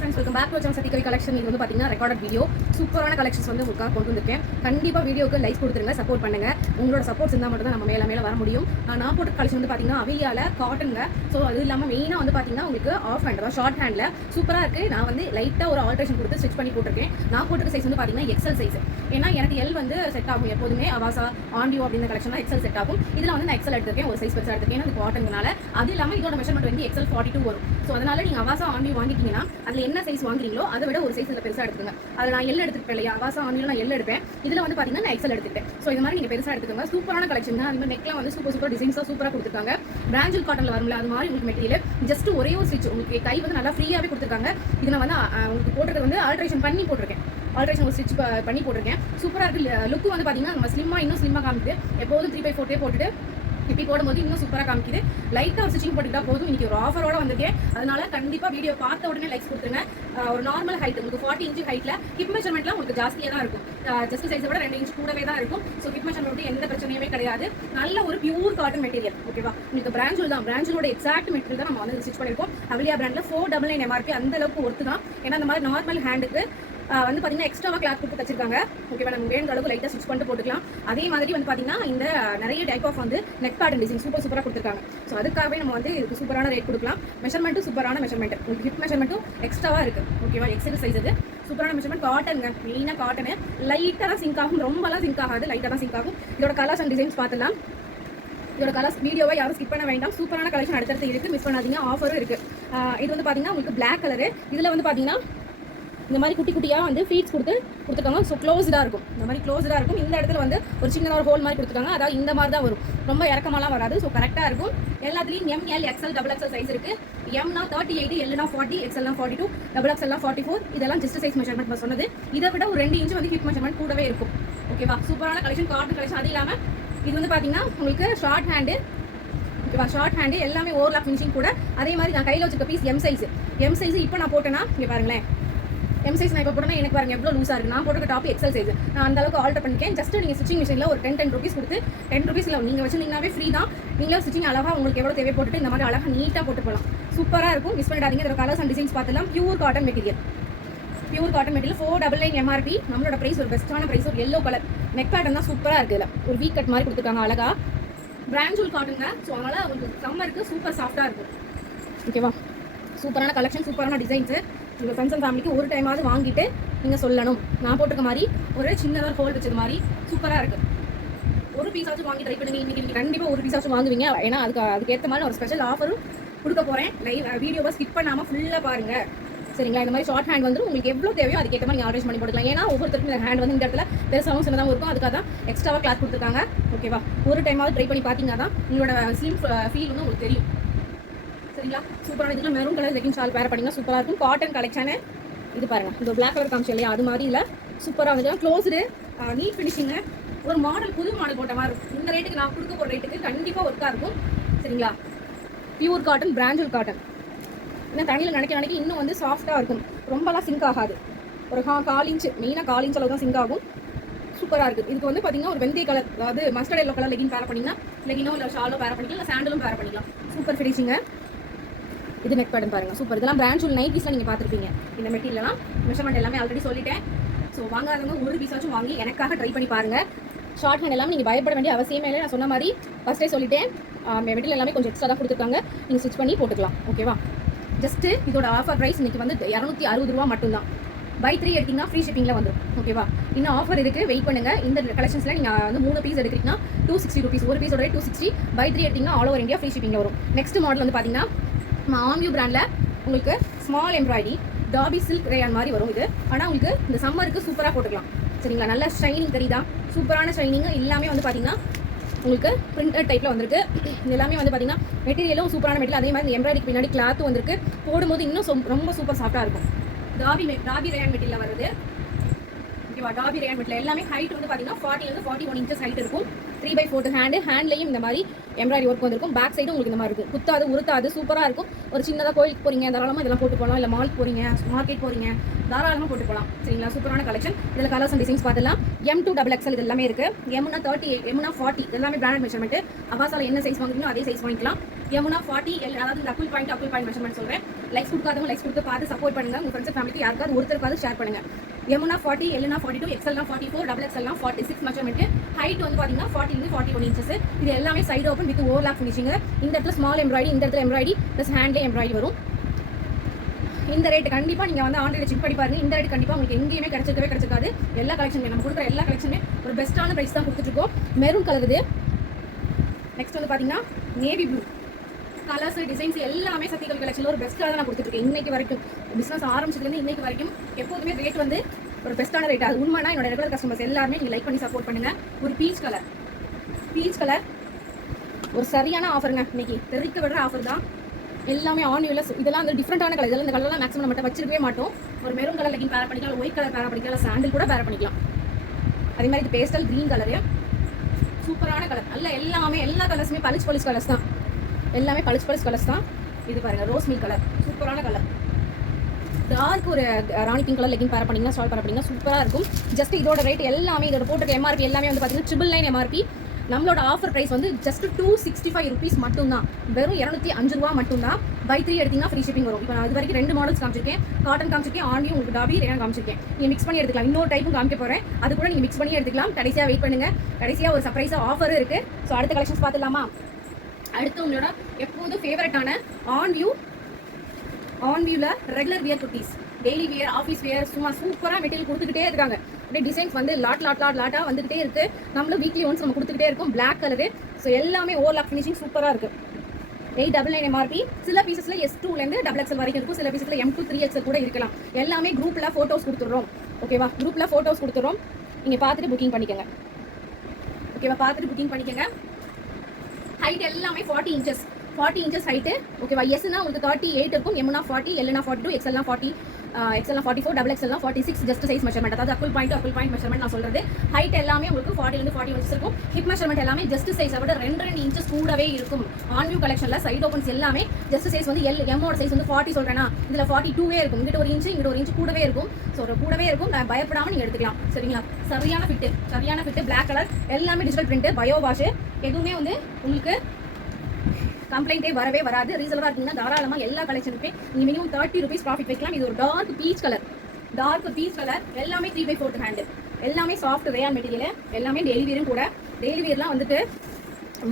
Friends, welcome back to channel Sathikavi collection. இது வந்து பார்த்தீங்கன்னா ரெக்கார்டட் வீடியோ, சூப்பரான கலெக்ஷன்ஸ் வந்து உங்களுக்காக கொண்டு வந்திருக்கேன். கண்டிப்பாக வீடியோக்கு லைக் கொடுத்துருங்க, சப்போர்ட் பண்ணுங்க. உங்களோட சப்போர்ட்ஸ் இருந்தால் மட்டும் தான் நம்ம மேலே வர முடியும். நான் போட்ட கலெக்ஷன் வந்து பார்த்தீங்கன்னா அவிலியால காட்டனுங்க. ஸோ அது இல்லாமல் மெயினாக வந்து பார்த்தீங்கன்னா உங்களுக்கு ஆஃப் ஹேண்ட், அதாவது ஷார்ட் ஹேண்டில் சூப்பராக இருக்குது. நான் வந்து லைட்டாக ஒரு ஆல்ட்ரேஷன் கொடுத்து ஸ்டிச் பண்ணி போட்டிருக்கேன். நான் போட்டிருக்க சைஸ் வந்து பார்த்தீங்கன்னா எக்ஸல் சைஸ். ஏன்னா எனக்கு எல் வந்து செட் ஆகும் எப்போதுமே. அவாசா ஆண்டியோ அப்படின்ற கலெக்ஷன் எக்ஸல் செட் ஆகும். இதில் வந்து நான் எக்ஸல் எடுத்திருக்கேன், ஒரு சைஸ் பெருசாக எடுத்திருக்கேன். அது காட்டனுனால. அது இல்லாமல் இதோட மெஷர்மெண்ட் வந்து எக்ஸல் 42 வரும். ஸோ அதனால நீங்கள் அவாசா ஆண்டியோ வாங்கிட்டீங்கன்னா அதில் என்ன சைஸ் வாங்குறீங்களோ அதை விட ஒரு சைஸ் பெருசாக எடுத்துக்கோங்க. அதில் நான் எல் எடுத்துருப்பேன் இல்லையா, அவாசா ஆண்டியோ நான் எல் எடுப்பேன். இதில் வந்து பார்த்தீங்கன்னா நான் எக்ஸல் எடுத்துட்டேன். ஸோ இது மாதிரி நீங்கள் பெருசாக எடுத்துக்கோங்க. சூப்பரான கலெக்ஷன் தான். அது மாதிரி நெக்லாம் வந்து சூப்பர் டிசைன்ஸாக சூப்பராக கொடுத்துருக்காங்க. பிராஞ்சல் காட்டனில் வரும்ல, அது மாதிரி உங்களுக்கு மெட்டீரியல் ஜஸ்ட் ஒரே ஒரு ஸ்டிச் உங்களுக்கு கை வந்து நல்லா ஃப்ரீயாகவே கொடுத்துருக்காங்க. இதை நான் வந்து உங்களுக்கு போட்டுறது வந்து ஆல்ட்ரேஷன் பண்ணி போட்டிருக்கேன். ஆல்ட்ரேஷன் ஒரு ஸ்டிச் பண்ணி போட்டிருக்கேன். சூப்பராக இருக்குது. லுக்கு வந்து பார்த்தீங்கன்னா நம்ம ஸ்லிம்மாக இன்னும் ஸ்லிம்மாக காமிக்குது. எப்போதும் 3/4 போட்டுட்டு இப்படி போடும்போது இன்னும் சூப்பராக காமிக்குது. லைட்டாக ஒரு ஸ்டிச்சிங் போட்டுக்கிட்டா போதும். இன்னைக்கு ஒரு ஆஃபரோட வந்திருக்கேன். அதனால கண்டிப்பாக வீடியோ பார்த்த உடனே லைக்ஸ் கொடுத்துருங்க. ஒரு நார்மல் ஹைட் உங்களுக்கு 40 இன்ச் ஹைட்டில் ஹிப் மெஷர்மெண்ட்லாம் உங்களுக்கு ஜாஸ்தியாக தான் இருக்கும். ஜஸ்ட் சைஸை விட 2 இன்ச் கூடவே தான் இருக்கும். ஸோ ஹிப் மெஷர்மெண்ட் எந்த பிரச்சனையுமே கிடையாது. நல்ல ஒரு பியூர் காட்டன் மெட்டீரியல். ஓகேவா, உங்களுக்கு பிராஞ்சல் தான், பிராஞ்சலோட எக்ஸாக்ட் மெட்டீரியல் தான் நம்ம வந்து ஸ்டிச் பண்ணியிருக்கோம். அவிலியா பிராண்டில் 499 MRP. அந்த அளவுக்கு ஒர்த்து தான். ஏன்னா இந்த மாதிரி நார்மல் ஹேண்டுக்கு வந்து பார்த்தீங்கன்னா எக்ஸ்ட்ராவாக கிளாத் கொடுத்து தச்சிருக்காங்க. ஓகேவா, நம்ம வேணுங்கிற அளவுக்கு லைட்டாக ஸ்டிச் பண்ணிட்டு போட்டுக்கலாம். அதே மாதிரி வந்து பார்த்தீங்கன்னா இந்த நிறைய டைப் ஆஃப் வந்து நெக் பேட்டர்ன் டிசைன் சூப்பராக கொடுத்துருக்காங்க. ஸோ அதுக்காகவே நம்ம வந்து இதுக்கு சூப்பரான ரேட் கொடுக்கலாம். மெஷர்மெண்ட்டும் சூப்பரான மெஷர்மெண்ட், உங்களுக்கு ஹிப் மெஷர்மெண்ட்டும் எக்ஸ்ட்ராவாக இருக்குது. ஓகேவா, எக்ஸல் சைஸ் இது சூப்பரான மெஷர்மெண்ட். காட்டனுங்க, மெயினாக காட்டனு. லைட்டாக தான் சிங்க் ஆகும், ரொம்பலாம் சிங்க் ஆகாது, லைட்டாக தான் சிங்க் ஆகும். இதோட கலர்ஸ் அண்ட் டிசைன்ஸ் பார்த்துலாம். இதோட கலர்ஸ் வீடியோவை யாரும் ஸ்கிப் பண்ண வேண்டாம். சூப்பரான கலெக்ஷன் அடுத்தடுத்து இருக்குது, மிஸ் பண்ணாதீங்க. ஆஃபரும் இருக்குது. இது வந்து பார்த்தீங்கன்னா உங்களுக்கு பிளாக் கலரு. இதில் வந்து பார்த்தீங்கன்னா இந்த மாதிரி குட்டி குட்டியாக வந்து ஃபீட்ஸ் கொடுத்துருக்காங்க. ஸோ க்ளோஸ்டாக இருக்கும். இந்த மாதிரி க்ளோஸ்டாக இருக்கும். இந்த இடத்துல வந்து ஒரு சின்ன ஒரு ஹோல் மாதிரி கொடுத்துருக்காங்க. அதாவது இந்த மாதிரி தான் வரும், ரொம்ப இறக்கமாலாம் வராது. ஸோ கரெக்டாக இருக்கும். எல்லாத்துலேயும் ML, XL, XXL சைஸ் இருக்குது. எம்னா 38, எல்னா 40, XLனா 42, XXLனா 44. இதெல்லாம் ஜஸ்ட் சைஸ் மெஷர்மெண்ட் நான் சொன்னது. இதை விட ஒரு 2 இன்ச் வந்து ஹிப் மெஷர்மெண்ட் கூடவே இருக்கும். ஓகேவா, சூப்பரான கலெக்ஷன், காட்டன் கலெக்ஷன். அது இல்லாமல் இது வந்து பார்த்தீங்கன்னா உங்களுக்கு ஷார்ட் ஹேண்டு. ஓகேவா, ஷார்ட் ஹேண்டு எல்லாமே ஓவர்லாக் ஃபினிஷிங் கூட. அதே மாதிரி நான் கையில் வச்சுருக்க பீஸ் எம் சைஸ் இப்போ நான் போட்டேன்னா இங்கே பாருங்களேன். எம் சைஸ் நான் இப்போ போட்டேன்னா எனக்கு பாருங்க எவ்வளோ லூஸாக இருக்குது. நான் போட்டுக்க டாப் எக்ஸல் சைஸ். நான் அந்த அளவுக்கு ஆல்டர் பண்ணிக்கேன். ஜஸ்ட் நீங்கள் ஸ்டிச்சிங் மிஷினில் ஒரு 10 rupees கொடுத்து 10 rupeesல நீங்கள் வச்சுருந்தீங்கன்னாவே ஃப்ரீ தான். நீங்களே ஸ்டிச்சிங் அழகாக உங்களுக்கு எவ்வளோ தேவை போட்டுட்டு இந்த மாதிரி அழகாக நீட்டாக போட்டு போகலாம். சூப்பராக இருக்கும், மிஸ் பண்ணிடாதீங்க. இதோட கலர்ஸ் அண்ட் டிசைன்ஸ் பார்த்துலாம். Pure cotton material 499 MRP. நம்மளோட ப்ரைஸ் ஒரு பெஸ்ட்டான ப்ரைஸ். ஒரு எல்லோ கலர் நெக் பேட்டர்ன் தான் சூப்பராக இருக்குது. இதில் ஒரு வீக் கட் மாதிரி கொடுத்துருக்காங்க அழகாக. பிராஞ்சல் காட்டனுங்க. ஸோ அதனால் உங்களுக்கு சம்மருக்கு சூப்பர் சாஃப்டாக இருக்கும். ஓகேவா, சூப்பரான கலெக்ஷன், சூப்பரான டிசைன்ஸு. உங்கள் ஃப்ரெண்ட்ஸ் அண்ட் ஃபேமிலிக்கு ஒரு டைமாவது வாங்கிட்டு நீங்கள் சொல்லணும். நான் போட்டிருக்க மாதிரி ஒரு சின்னதாக ஹோல் வச்சது மாதிரி சூப்பராக இருக்குது. ஒரு பீஸாச்சும் வாங்கி ட்ரை பண்ணுங்க. இன்றைக்கி கண்டிப்பாக ஒரு பீஸாச்சும் வாங்குவீங்க. ஏன்னா அதுக்கேற்ற மாதிரி ஒரு ஸ்பெஷல் ஆஃபரும் கொடுக்க போகிறேன். வீடியோவை ஸ்கிப் பண்ணாமல் ஃபுல்லாக பாருங்கள். சரிங்களா, இந்த மாதிரி ஷார்ட் ஹேண்ட் வந்து உங்களுக்கு எவ்வளோ தேவையோ அதுக்கேற்ற மாதிரி நீங்கள் ஆர்டர் பண்ணி போட்டுக்கலாம். ஏன்னா ஒவ்வொருத்தருக்கும் இந்த ஹேண்ட் வந்து இந்த இடத்துல பெருசாகவும் சின்னதாகவும் இருக்கும். அதுக்காக தான் எக்ஸ்ட்ராவாக கிளாத் கொடுத்துருக்காங்க. ஓகேவா, ஒரு டைமாவது ட்ரை பண்ணி பார்த்தீங்கன்னா தான் உங்களோட ஸ்லிம் ஃபீல் வந்து உங்களுக்கு தெரியும். சரிங்களா, சூப்பரான இதில் மெரூன் கலர் லெகின் ஷால் வேறு பண்ணிங்கன்னா சூப்பராக இருக்கும். காட்டன் கலெக்ஷனு இது பாருங்கள். இந்த பிளாக் கலர் காமிச்சு இல்லையா, அது மாதிரி இல்லை, சூப்பராக வந்து க்ளோஸ்டு நீட் ஃபினிஷிங்கு. ஒரு மாடல், புது மாடல் போட்ட மாதிரி இருக்கும். இந்த ரேட்டுக்கு நான் கொடுக்க போகிற ரேட்டுக்கு கண்டிப்பாக ஒர்க்காக இருக்கும். சரிங்களா, பியூர் காட்டன், பிராஞ்சல் காட்டன். ஏன்னா தண்ணியில் நினைக்க இன்னும் வந்து சாஃப்டாக இருக்கும். ரொம்பலாம் சிங்க் ஆகாது. ஒரு 4 இன்ச், மெயினாக 4 இன்ச் அளவு தான் சிங்க் ஆகும். சூப்பராக இருக்குது. இதுக்கு வந்து பார்த்தீங்கன்னா ஒரு வெந்தய கலர், அதாவது மஸ்டர்ட் எல்லோ கலர் லெகின் பேர் பண்ணிங்கன்னா லெகினோ இல்லை ஷாலோ பேர் பண்ணிக்கலாம், இல்லை சாண்டலும் பேர் பண்ணிக்கலாம். சூப்பர் ஃபினிஷிங்க. இது நெக் பேட்டர்ன் பாருங்கள், சூப்பர். இதெல்லாம் பிராஞ்சல் நைட்டிஸில் நீங்கள் பார்த்துருப்பீங்க. இந்த மெட்டீரியலாம் மெஷர்மெண்ட் எல்லாமே ஆல்ரெடி சொல்லிட்டேன். ஸோ வாங்காதவங்க ஒரு பீஸாச்சும் வாங்கி எனக்காக ட்ரை பண்ணி பாருங்கள். ஷார்ட் ஹேண்ட் எல்லாமே நீங்கள் பயப்பட வேண்டிய அவசியமே இல்லை. நான் சொன்ன மாதிரி ஃபஸ்ட்டே சொல்லிட்டேன். மெட்டீரியல் எல்லாமே கொஞ்சம் எக்ஸ்ட்ரா தான் கொடுத்துருக்காங்க. நீங்கள் ஸ்டிச் பண்ணி போட்டுக்கலாம். ஓகேவா, ஜஸ்ட்டு இதோட ஆஃபர் ப்ரைஸ் இன்றைக்கி வந்து 260 ரூபா மட்டும்தான். பை 3 எடுத்திங்கன்னா ஃப்ரீ ஷிப்பிங்கில் வந்துடும். ஓகேவா, இன்னும் ஆஃபர் இருக்குது, வெயிட் பண்ணுங்கள். இந்த கலெக்ஷன்ஸில் நீங்கள் வந்து 3 பீஸ் எடுக்கிறீங்கன்னா 260 rupees. ஒரு பீஸோட 260. பை 3 எடுத்திங்கன்னா ஆல் ஓவர் இந்தியா ஃப்ரீ ஷிப்பிங்கில் வரும். நெக்ஸ்ட் மாடல் வந்து பார்த்தீங்கன்னா ஆம்பியூ பிராண்டில் உங்களுக்கு ஸ்மால் எம்ப்ராய்டரி டாபி சில்க் ரேயான் மாதிரி வரும் இது. ஆனால் உங்களுக்கு இந்த சம்மருக்கு சூப்பராக போட்டுக்கலாம். சரிங்களா, நல்ல ஷைனிங் தெரியுதா, சூப்பரான ஷைனிங். எல்லாமே வந்து பார்த்தீங்கன்னா உங்களுக்கு பிரிண்டட் டைப்பில் வந்திருக்கு. எல்லாமே வந்து பார்த்தீங்கன்னா மெட்டீரியலும் சூப்பரான மெட்டீரியல். அதே மாதிரி இந்த எம்ப்ராய்டரிக்கு பின்னாடி கிளாத்தும் வந்திருக்கு. போடும்போது இன்னும் ரொம்ப சூப்பர் சாஃப்டாக இருக்கும். டாபி ரேயான் மெட்டீரியல் வருது. ஓகேவா, டாபி ரேயான் மெட்டீரியல் எல்லாமே ஹைட் வந்து பார்த்தீங்கன்னா 40 41 இன்ச்சஸ் ஹைட் இருக்கும். 3/4 ஹேண்ட்லேயும் இந்த மாதிரி எம்ப்ராய்டரி ஒர்க் வந்திருக்கும். பேக் சைடும் உங்களுக்கு இந்த மாதிரி இருக்கும். குத்தாது, உருத்தாது, சூப்பராக இருக்கும். ஒரு சின்னதாக கோயிலுக்கு போகிறீங்க தாராளமாக இதெல்லாம் போட்டு போகலாம். இல்லை மால் போகிறீங்க, மார்க்கெட் போகிறீங்க, தாராளமாக போட்டு போகலாம். சரிங்களா, சூப்பரான கலெக்ஷன். இதில் கலர்ஸ் அண்ட் டிசைன்ஸ் பார்த்துலாம். M2 XXL இது எல்லாமே இருக்குது. எம்னா 38, எம்னா 40 எல்லாமே பிராண்டட் மெஷர்மெண்ட். அவாசால என்ன சைஸ் வாங்குறீங்களோ அதே சைஸ் வாங்கிக்கலாம். யமுனா 40 அதாவது இந்த அக்குள் பாயிண்ட் மெஷர்மெண்ட் சொல்றேன். லைக்ஸ் கொடுக்காதவங்க லைக்ஸ் கொடுத்து பார்த்து சப்போர்ட் பண்ணுங்க. உங்க ஃப்ரெண்ட்ஸ் ஃபேமிலிக்கு யாருக்காவது ஒருத்தருக்காவது ஷேர் பண்ணுங்க. யமுனா 40, எல்னா 42, எக்ஸ்எல்னா 44, டபுள் எக்ஸ்எல்னா 46 மெஷர்மெண்ட். ஹைட் வந்து பாத்தீங்கன்னா 40 இருந்து 41 இன்ச்சஸ். இது எல்லாமே side open with overlap finishing. இந்த இடத்துல ஸ்மால் எம்ப்ராய்டரி, இந்த இடத்துல எம்ப்ராய்டரி ப்ளஸ் ஹேண்ட்ல எம்ப்ராய்டரி வரும். இந்த ரேட் கண்டிப்பா நீங்க வந்து ஆன்லைன்ல செக் பண்ணி பாருங்க. இந்த ரேட் கண்டிப்பா உங்களுக்கு எங்கேயுமே கிடைச்சிருக்காது. எல்லா கலெக்ஷனுமே நம்ம கொடுக்குற எல்லா கலெக்ஷனுமே ஒரு பெஸ்ட்டான பிரைஸ் தான் கொடுத்துட்டு இருக்கோம். மெரூன் கலர் இது. நெக்ஸ்ட் வந்து பாத்தீங்கன்னா நேவி ப்ளூ. கலர்ஸ் டிசைன்ஸ் எல்லாமே சத்திகவி கலெக்ஷன்ல ஒரு பெஸ்ட்டாக தான் நான் கொடுத்துருக்கேன். இன்னைக்கு வரைக்கும் பிசினஸ் ஆரம்பிச்சதுலேருந்து இன்னைக்கு வரைக்கும் எப்போதுமே ரேட் வந்து ஒரு பெஸ்ட்டான ரேட். அது உண்மைனா என்னோட ரெகுலர் கஸ்டமர்ஸ் எல்லாருமே நீங்கள் லைக் பண்ணி சப்போர்ட் பண்ணுங்க. ஒரு பீச் கலர் ஒரு சரியான ஆஃபருங்க. இன்னைக்கு தெரிவிக்க விடுற ஆஃபர் தான். எல்லாமே ஆன்யூல இதெல்லாம் வந்து டிஃப்ரெண்டான கலர். இதெல்லாம் இந்த கலர்லாம் மேக்ஸிமம் நம்ம வச்சிருக்கவே மாட்டோம். ஒரு மெரூன் கலர் லெகின் பேர் பண்ணிக்கலாம், ஒயிட் கலர் பேர் பண்ணிக்கலாம், சாண்டில் கூட பேர் பண்ணிக்கலாம். அதே மாதிரி இது பேஸ்டல் கிரீன் கலரு சூப்பரான கலர். நல்ல எல்லாமே எல்லா கலர்ஸுமே பளிச்சு கலர்ஸ் தான். எல்லாமே பளிச்சு கலர்ஸ் தான். இது பாருங்க ரோஸ் மில்க் கலர் சூப்பரான கலர். டார்க் ஒரு ராணி பிங்க் கலர் லெகின் பேர் பண்ணிங்கன்னா ஸ்டால் பேர் பண்ணிங்கன்னா சூப்பராக இருக்கும். ஜஸ்ட் இதோட ரேட் எல்லாமே இதோட போட்டுருக்க எம்ஆர்பி எல்லாமே வந்து பார்த்தீங்கன்னா 999 எம்ஆர்பி. நம்மளோட ஆஃபர் ப்ரைஸ் வந்து ஜஸ்ட் 265 ருபீஸ் மட்டும்தான். வெறும் 205 ரூபா மட்டும்தான். பை 3 எடுத்தீங்கன்னா ஃப்ரீ ஷிப்பிங் வரும். இப்போ நான் இது வரைக்கும் 2 மாடல்ஸ் காமிச்சிருக்கேன். காட்டன் காமிச்சிருக்கேன், ஆன்லைன் உங்களுக்கு டாபி ரேன் காமிச்சிருக்கேன். நீங்கள் மிக்ஸ் பண்ணி எடுத்துக்கலாம். இன்னொரு டைப்பும் காமிக்க போகிறேன். அது கூட நீங்கள் மிக்ஸ் பண்ணி எடுத்துக்கலாம். கடைசியாக வெயிட் பண்ணுங்க. கடைசியாக ஒரு சர்ப்ரைஸாக ஆஃபரும் இருக்குது. ஸோ அடுத்த கலெக்ஷன்ஸ் பார்த்துலாமா? அடுத்து உங்களோட எப்போதும் ஃபேவரட்டான ஆன்வியூல regular wear kurtis, daily wear, office wear சும்மா சூப்பராக மெட்டீரியல் கொடுத்துக்கிட்டே இருக்காங்க. அப்படியே டிசைன்ஸ் வந்து லாட்டாக வந்துகிட்டே இருக்கு. நம்மளும் வீக்லி ஒன்ஸ் நம்ம கொடுத்துக்கிட்டே இருக்கும். Black colour. ஸோ எல்லாமே ஓவர்லாக் ஃபினிஷிங் சூப்பராக இருக்கு. 899 எம்ஆர்பி. சில பீசஸ்ல S2லேருந்து XXL வரைக்கும் இருக்கும். சில பீசஸ்ல M2 3XL கூட இருக்கலாம். எல்லாமே குரூப்ல ஃபோட்டோஸ் கொடுத்துட்றோம். ஓகேவா? குரூப்ல ஃபோட்டோஸ் கொடுத்துட்றோம். நீங்கள் பார்த்துட்டு புக்கிங் பண்ணிக்கோங்க. ஓகேவா? பார்த்துட்டு புக்கிங் பண்ணிக்கோங்க. ஹைட் எல்லாமே 40 இன்ச்சஸ் ஹைட்டு. ஓகேவா? எஸ்னா உங்களுக்கு 38 இருக்கும். எம்னா 40, எல்னா 42, எக்ஸ்எல்னா 40, எக்ஸ்எல்னா 44, டபுள் எக்ஸ்எல்னா 46. Just size measurement. அதாவது அக்குள் பாயிண்ட் மெஷர்மெண்ட் நான் சொல்றது. ஹைட் எல்லாமே உங்களுக்கு 40 40 இன்ச்சஸ் இருக்கும். ஹிப் மெஷர்மெண்ட் எல்லாமே ஜஸ்ட் சைஸை விட 2 இன்ச்சஸ் கூடவே இருக்கும். ஆன்வியூ கலெக்ஷன்ல சைட் ஓப்பன்ஸ் எல்லாமே ஜஸ்ட் சைஸ் வந்து எம்மோட சைஸ் வந்து 40 சொல்றேன்னா இதுல 42 இருக்கும். இங்கிட்ட ஒரு இன்ச் கூடவே இருக்கும். ஸோ கூடவே இருக்கும். பயப்படாம நீங்க எடுத்துக்கலாம். சரிங்களா? சரியான ஃபிட். Black colour. எல்லாமே டிஜிட்டல் பிரிண்ட், பயோ வாஷ். எதுவுமே வந்து உங்களுக்கு கம்ப்ளைண்டே வரவே வராது. ரீசனபிளாக இருக்குங்கன்னா தாராளமாக எல்லா கலெக்ஷனுக்குமே நீங்கள் மினிமம் 30 ருபீஸ் ப்ராஃபிட் வைக்கலாம். இது ஒரு டார்க் பீச் கலர். எல்லாமே 3/4 ஹேண்டு. எல்லாமே சாஃப்ட் ரேயான் மெட்டீரியல். எல்லாமே டெய்லி வியரும் கூட. டெய்லி வியர்லாம் வந்துட்டு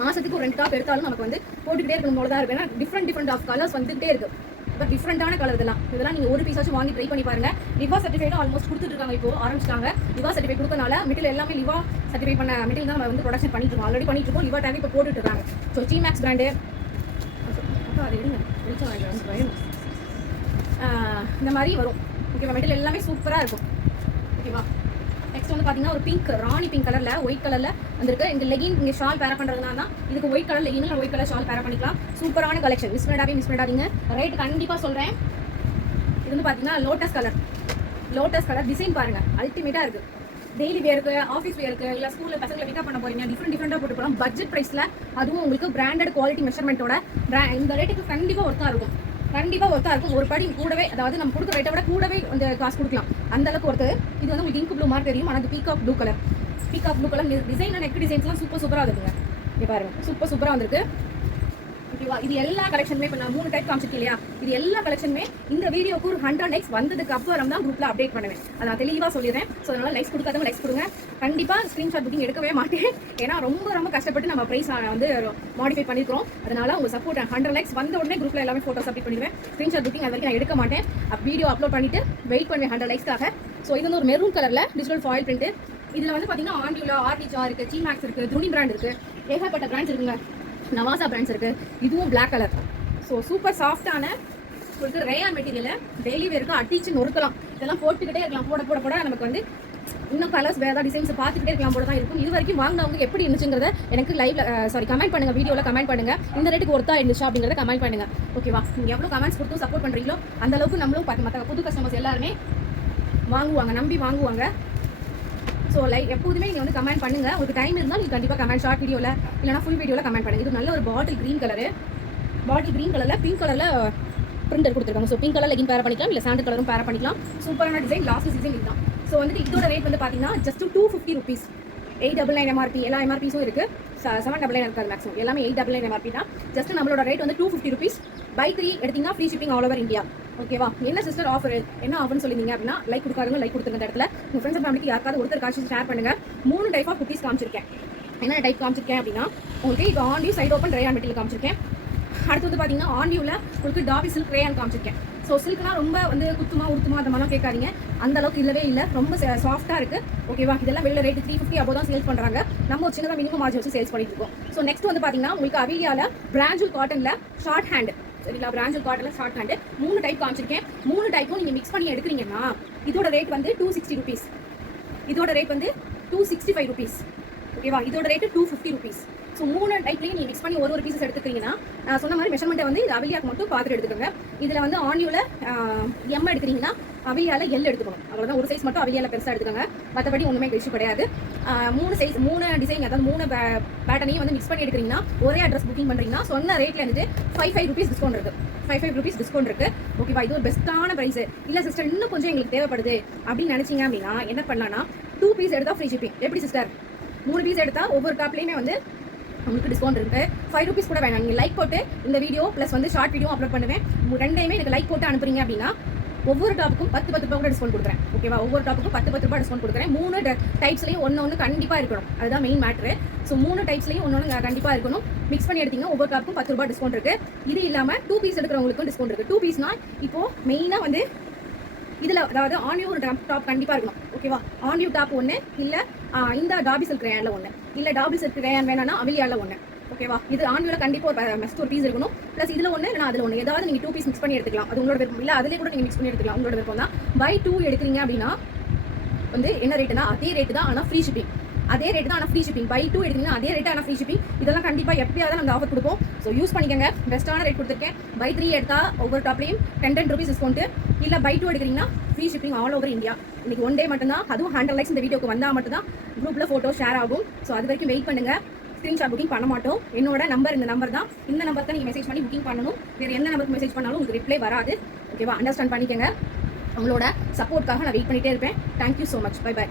மாதத்துக்கு ஒரு 2 டாப் எடுத்தாலும் நமக்கு வந்து போட்டுக்கிட்டே இருக்கும் போல தான் இருக்கும். ஏன்னா டிஃப்ரெண்ட் ஆஃப் கலர்ஸ் வந்துகிட்டே இருக்கு. இப்போ டிஃப்ரெண்டான கலர் இதெல்லாம் நீங்கள் ஒரு பீஸாச்சும் வாங்கி ட்ரை பண்ணி பாருங்க. லிவா சர்டிஃபைடும் ஆல்மோஸ்ட் கொடுத்துட்டு இருக்காங்க. இப்போ ஆரம்பிச்சிட்டாங்க. லிவா சர்டிஃபை கொடுத்தனால மெட்டீரியல் எல்லாமே லிவா சர்டிஃபை பண்ண மெட்டீரியல் தான் நம்ம வந்து ப்ரொடக்ஷன் பண்ணிட்டு இருக்கோம். ஆல்ரெடி பண்ணிட்டு இருக்கோம். லிவா டேக் இப்போ போட்டுட்டு இருக்காங்க. ஸோ G-Max பிராண்டு அது எடுங்க. இந்த மாதிரி வரும். ஓகேவா? மெட்டீரியல் எல்லாமே சூப்பராக இருக்கும். ஓகேவா? நெக்ஸ்ட் வந்து பார்த்தீங்கன்னா ஒரு பிங்க், ராணி பிங்க் கலரில் ஒயிட் கலரில் வந்திருக்கு. இந்த லெகின் இங்கே ஷால் பேர பண்ணுறதுனால தான் இதுக்கு white colour legging, white colour shawl பேர பண்ணிக்கலாம். சூப்பரான கலெக்ஷன். மிஸ் பண்ணிடாதீங்க. ரேட் கண்டிப்பாக சொல்கிறேன். இது வந்து பார்த்தீங்கன்னா லோட்டஸ் கலர் டிசைன் பாருங்கள். அல்டிமேட்டாக இருக்குது. டெய்லி வேருக்கு, ஆஃபீஸ் வேருக்கு, இல்லை ஸ்கூலில் பசங்களை பிக்கப் பண்ண போறீங்க. டிஃப்ரெண்டாக போட்டு போகலாம். பட்ஜெட் ப்ரைஸில், அதுவும் உங்களுக்கு பிராண்டட் குவாலிட்டி மெஷர்மெண்ட்டோட இந்த ரேட்டுக்கு கண்டிப்பாக ஒர்த்தாக இருக்கும். ஒரு படி கூடவே, அதாவது நம்ம கொடுக்குற ரேட்டை விட கூடவே இந்த காசு கொடுக்கலாம். அந்த அளவுக்கு ஒருத்தர். இது வந்து உங்களுக்கு இங்க் ப்ளூ மாதிரி தெரியும். ஆனால் அது peacock blue colour design. Neck டிசைன்ஸ்லாம் சூப்பராக இருக்குங்க. இங்கே பாருங்க, சூப்பராக வந்திருக்கு. ஓகேவா? இது எல்லா கலெக்ஷனுமே இப்போ நான் 3 டைப் காமிச்சிருக்கேன் இல்லையா? இது எல்லா கலெக்ஷனுமே இந்த வீடியோக்கு ஒரு 100 லைக்ஸ் வந்ததுக்கு அப்புறம் தான் குரூப்ல அப்டேட் பண்ணுவேன். அதை நான் தெளிவாக சொல்லிடுறேன். ஸோ அதனால லைக்ஸ் கொடுக்காதவங்க லைக்ஸ் கொடுங்க. கண்டிப்பாக ஸ்க்ரீன்ஷாட் புக்கிங் எடுக்கவே மாட்டேன். ஏன்னா ரொம்ப கஷ்டப்பட்டு நம்ம ப்ரைஸ் வந்து மாடிஃபை பண்ணிக்கிறோம். அதனால உங்க சப்போர்ட் 100 லைக்ஸ் வந்த உடனே குரூப்ல எல்லாமே ஃபோட்டோஸ் அப்டேட் பண்ணிடுவேன். ஸ்க்ரீன்ஷாட் புக்கிங் அது வரைக்கும் நான் எடுக்க மாட்டேன். வீடியோ அப்லோட் பண்ணிட்டு வெயிட் பண்ணுவேன் 100 லைக்ஸ்க்காக. ஸோ இது வந்து ஒரு மெரூன் கலர்ல டிஜிட்டல் ஃபாயில் பிரிண்ட். இதுல வந்து பார்த்தீங்கன்னா ஆண்டியூலா, ஆர்டிஜா இருக்கு, G-Max இருக்கு, துணி பிராண்ட் இருக்கு, ஏகப்பட்ட பிராண்ட்ஸ் இருக்குங்க. நவாசா பிராண்ட்ஸ் இருக்கு. இதுவும் பிளாக் கலர். ஸோ சூப்பர் சாஃப்டான உங்களுக்கு ரேயான் மெட்டீரியல். டெய்லி வேருக்கு அடிச்சு நொறுக்கலாம். இதெல்லாம் போட்டுக்கிட்டே இருக்கலாம். போட நமக்கு வந்து இன்னும் கலர்ஸ் வேறு டிசைன்ஸ் பார்த்துக்கிட்டே இருக்கலாம் போல தான் இருக்கும். இது வரைக்கும் வாங்கினவங்க எப்படி இருந்துச்சுங்கிறத எனக்கு கமெண்ட் பண்ணுங்க. வீடியோவில் கமெண்ட் பண்ணுங்க. இந்த ரேட்டுக்கு ஒர்த்தா இருந்துச்சா அப்படிங்கிறத கமெண்ட் பண்ணுங்க. ஓகேவா? நீங்கள் எவ்வளோ கமெண்ட்ஸ் கொடுத்து சப்போர்ட் பண்ணுறீங்களோ அந்த அளவுக்கு நம்மளும் மற்ற புது கஸ்டமர்ஸ் எல்லாருமே வாங்குவாங்க, நம்பி வாங்குவாங்க. ஸோ எப்போதுமே நீங்கள் வந்து கமெண்ட் பண்ணுங்கள். உங்களுக்கு டைம் இருந்தால் நீங்கள் கண்டிப்பாக கமெண்ட் ஷார்ட் வீடியோவில் இல்லைனா ஃபுல் வீடியோவில் கமெண்ட் பண்ணுங்கள். இது நல்ல ஒரு பாட்டில் க்ரீன் கலரில் பிங்க் கலரில் பிரிண்டர் கொடுத்துருக்காங்க. ஸோ பிங்க் கலர் லெகின் பேர் பண்ணிக்கலாம், இல்லை சாண்டல் கலரும் பேர் பண்ணிக்கலாம். சூப்பரான டிசைன். லாஸ்ட் டிசைன் இதுதான். ஸோ வந்துட்டு இதோட ரேட் வந்து பார்த்தீங்கன்னா ஜஸ்ட் 250 ருபீஸ். 899 MRP எல்லா MRPஸும் இருக்கு. 799 இருக்காது மேக்ஸிமம், எல்லாமே 899 MRP தான். ஜஸ்ட் நம்மளோட ரேட் வந்து 250 rupees. பை 3 எடுத்தீங்கன்னா free shipping all over India. ஓகேவா? என்ன சிஸ்டர் ஆஃபர், என்ன ஆஃபர்னு சொல்லிருந்தீங்க அப்படின்னா லைக் கொடுக்காதுங்க, லைக் கொடுத்துங்க. இந்த இடத்துல உங்க ஃப்ரெண்ட்ஸ் அண்ட் ஃபேமிலிக்கு யாருக்காவது ஒருத்தர் காட்சி ஷேர் பண்ணுங்க. 3 டைப் ஆஃப் குர்த்திஸ் காமிச்சிருக்கேன். என்ன டைப் காமிச்சிருக்கேன் அப்படின்னா உங்களுக்கு இப்போ on view side open rayon material காமிச்சிருக்கேன். அடுத்து வந்து பார்த்தீங்கன்னா ஆன் வியூவில் உங்களுக்கு டாபி சில்க் ரேயான் காமிச்சிருக்கேன். ஸோ சில்க்னா ரொம்ப வந்து குத்துமா உடுத்துமா அந்த மாதிரிலாம் கேட்காதீங்க, அந்த அளவுக்கு இல்லவே இல்லை, ரொம்ப சாஃப்ட்டாக இருக்குது. ஓகேவா? இதெல்லாம் வெளில ரேட்டு 350 above தான் சேல்ஸ் பண்ணுறாங்க. நம்ம ஒரு சின்னதாக மினிமம் மார்ஜின் வச்சு சேல்ஸ் பண்ணிட்டு இருக்கோம். ஸோ நெக்ஸ்ட் வந்து பார்த்தீங்கன்னா உங்களுக்கு அவிலியாவில் பிராஞ்சூல் காட்டனில் ஷார்ட் ஹேண்ட், சரிங்களா? பிராஞ்சூல் காட்டனில் ஷார்ட் ஹேண்டு 3 டைப் காமிச்சிருக்கேன். 3 டைப்பும் நீங்கள் மிக்ஸ் பண்ணி எடுக்கிறீங்கன்னா இதோட ரேட் வந்து 260 rupees, இதோட ரேட் வந்து 265 rupees. ஓகேவா? இதோட ரேட்டு 250 rupees. ஸோ 3 டைப்லையும் நீங்கள் மிக்ஸ் பண்ணி ஒரு பீசஸ் எடுத்துக்கிறீங்கன்னா நான் சொன்ன மாதிரி மெஷர்மெண்ட்டை வந்து இது அவிலியாக்கு மட்டும் பார்த்துட்டு எடுத்துக்கோங்க. இதில் வந்து ஆன்யூவில் எம் எடுக்கிறீங்கன்னா அவிலியாவில் எல் எடுத்துக்கணும். அவ்வளோதான், ஒரு சைஸ் மட்டும் அவிலியாவில் பெருசாக எடுத்துக்கோங்க. மற்றபடி ஒன்றுமே இஷ்யூ கிடையாது. 3 சைஸ் 3 டிசைன், அதாவது 3 பேட்டர்னையும் வந்து மிக்ஸ் பண்ணி எடுக்கிறீங்கன்னா ஒரே அட்ரஸ் புக்கிங் பண்ணுறீங்கன்னா சொன்ன ரேட்டில் வந்துட்டு 55 rupees டிஸ்கவுண்ட் இருக்குது. 55 rupees டிஸ்கவுண்ட் இருக்குது. ஓகேவா? இது ஒரு பெஸ்ட்டான ப்ரைஸ். இல்லை சிஸ்டர் இன்னும் கொஞ்சம் எங்களுக்கு தேவைப்படுது அப்படின்னு நினச்சிங்க அப்படின்னா என்ன பண்ணலாம்னா 2 பீஸ் எடுத்தால் ஃப்ரீ ஷிப்பிங். எப்படி சிஸ்டர்? 3 பீஸ் எடுத்தால் ஒவ்வொரு டாப்லேயுமே வந்து உங்களுக்கு டிஸ்கவுண்ட் இருக்குது. 5 rupees கூட வேணாம், நீங்கள் லைக் போட்டு இந்த வீடியோ ப்ளஸ் வந்து ஷார்ட் வீடியோ அப்லோட் பண்ணுவேன். ரெண்டையுமே எனக்கு லைக் போட்டு அனுப்புறீங்க அப்படின்னா ஒவ்வொரு டாப்புக்கும் 10 ரூபா கூட டிஸ்கவுண்ட் கொடுக்குறேன். ஓகேவா? ஒவ்வொரு டாப்புக்கும் 10 ரூபா டிஸ்கவுண்ட் கொடுக்குறேன். 3 டைப்ஸ்லையும் ஒன்று கண்டிப்பாக இருக்கணும், அதுதான் மெயின் மேட்ரு. ஸோ 3 டைப்ஸ்லையும் ஒன்று கண்டிப்பாக இருக்கணும். மிக்ஸ் பண்ணி எடுத்தீங்கன்னா ஒவ்வொரு டாப்புக்கும் 10 ரூபா டிஸ்கவுண்ட் இருக்குது. இது இல்லாமல் 2 பீஸ் எடுக்கிறவங்களுக்கும் டிஸ்கவுண்ட் இருக்குது. 2 பீஸ்னா இப்போது மெயினாக வந்து இதில் அதாவது ஆன்யூ ஒரு டாப் கண்டிப்பாக இருக்கணும். ஓகேவா? ஆன்யூ டாப் ஒன்று, இல்லை இந்த டாபி சில்க் ரேயானில் ஒன்று, இல்லை டாபி சில்க் ரேயான் வேணான்னா அவிலியாவில் ஒன்று. ஓகேவா? இது ஆன்யூவில் கண்டிப்பாக ஒரு பீஸ் இருக்கணும். ப்ளஸ் இதில் ஒன்று இல்லைனா அதில் ஒன்று, ஏதாவது நீங்கள் 2 பீஸ் மிக்ஸ் பண்ணி எடுத்துக்கலாம். அது உங்களோட விருப்பம். இல்லை அதிலே கூட நீங்கள் மிக்ஸ் பண்ணி எடுத்துக்கலாம், உங்களோட விருப்பம் தான். பை 2 எடுக்கிறீங்க அப்படின்னா வந்து என்ன ரேட்டுனா அதே ரேட்டு தான், ஆனால் ஃப்ரீ ஷிப்பிங். அதே ரேட்டு தான், ஆனால் ஃப்ரீ ஷிப்பிங். பை 2 எடுத்தீங்கன்னா அதே ரேட்டு, ஆனால் ஃப்ரீ ஷிப்பிங். இதெல்லாம் கண்டிப்பாக எப்படியாவது நம்ம ஆஃபர் கொடுப்போம். ஸோ யூஸ் பண்ணிக்கோங்க. பெஸ்ட்டான ரேட் கொடுத்துருக்கேன். பை 3 எடுத்தால் ஒவ்வொரு டாப்லையும் 10 rupees டிஸ்கவுண்ட்டு. இல்லை பை 2 எடுக்கிறீங்கன்னா free shipping all over India. இன்னைக்கு 1 day மட்டும்தான், அதுவும் 100 likes இந்த வீடியோக்கு வந்தால் மட்டும்தான் குரூப்பில் ஃபோட்டோ ஷேர் ஆகும். ஸோ அது வரைக்கும் வெயிட் பண்ணுங்கள். ஸ்க்ரீன்ஷாட் புக்கிங் பண்ண மாட்டோம். என்னோட நம்பர் இந்த நம்பர் தான். இந்த நம்பருக்கு நீங்கள் மெசேஜ் பண்ணி புக்கிங் பண்ணணும். வேறு எந்த நம்பருக்கு மெசேஜ் பண்ணாலும் உங்களுக்கு ரிப்ளை வராது. ஓகேவா? அண்டர்ஸ்டாண்ட் பண்ணிக்கோங்க. உங்களோட சப்போர்ட்காக நான் வெயிட் பண்ணிகிட்டே இருப்பேன். Thank you so much. Bye by.